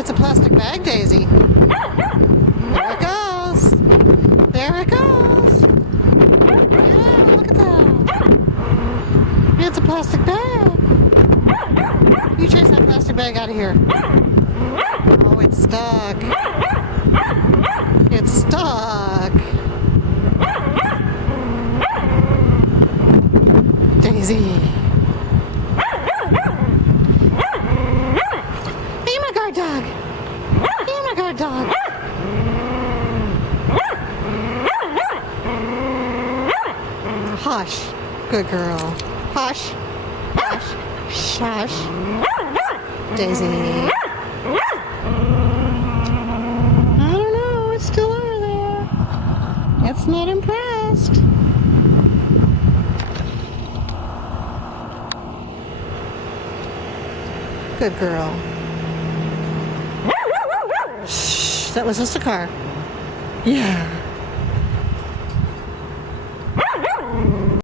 It's a plastic bag, Daisy. There it goes. There it goes. Yeah, look at that. It's a plastic bag. You chase that plastic bag out of here. Oh, it's stuck. It's stuck. Daisy. Hey, my guard dog. Hey, my guard dog. Hush. Good girl. Hush. Hush. Shush. Daisy. I don't know. It's still over there. It's not impressed. Good girl. Shh. That was just a car. Yeah.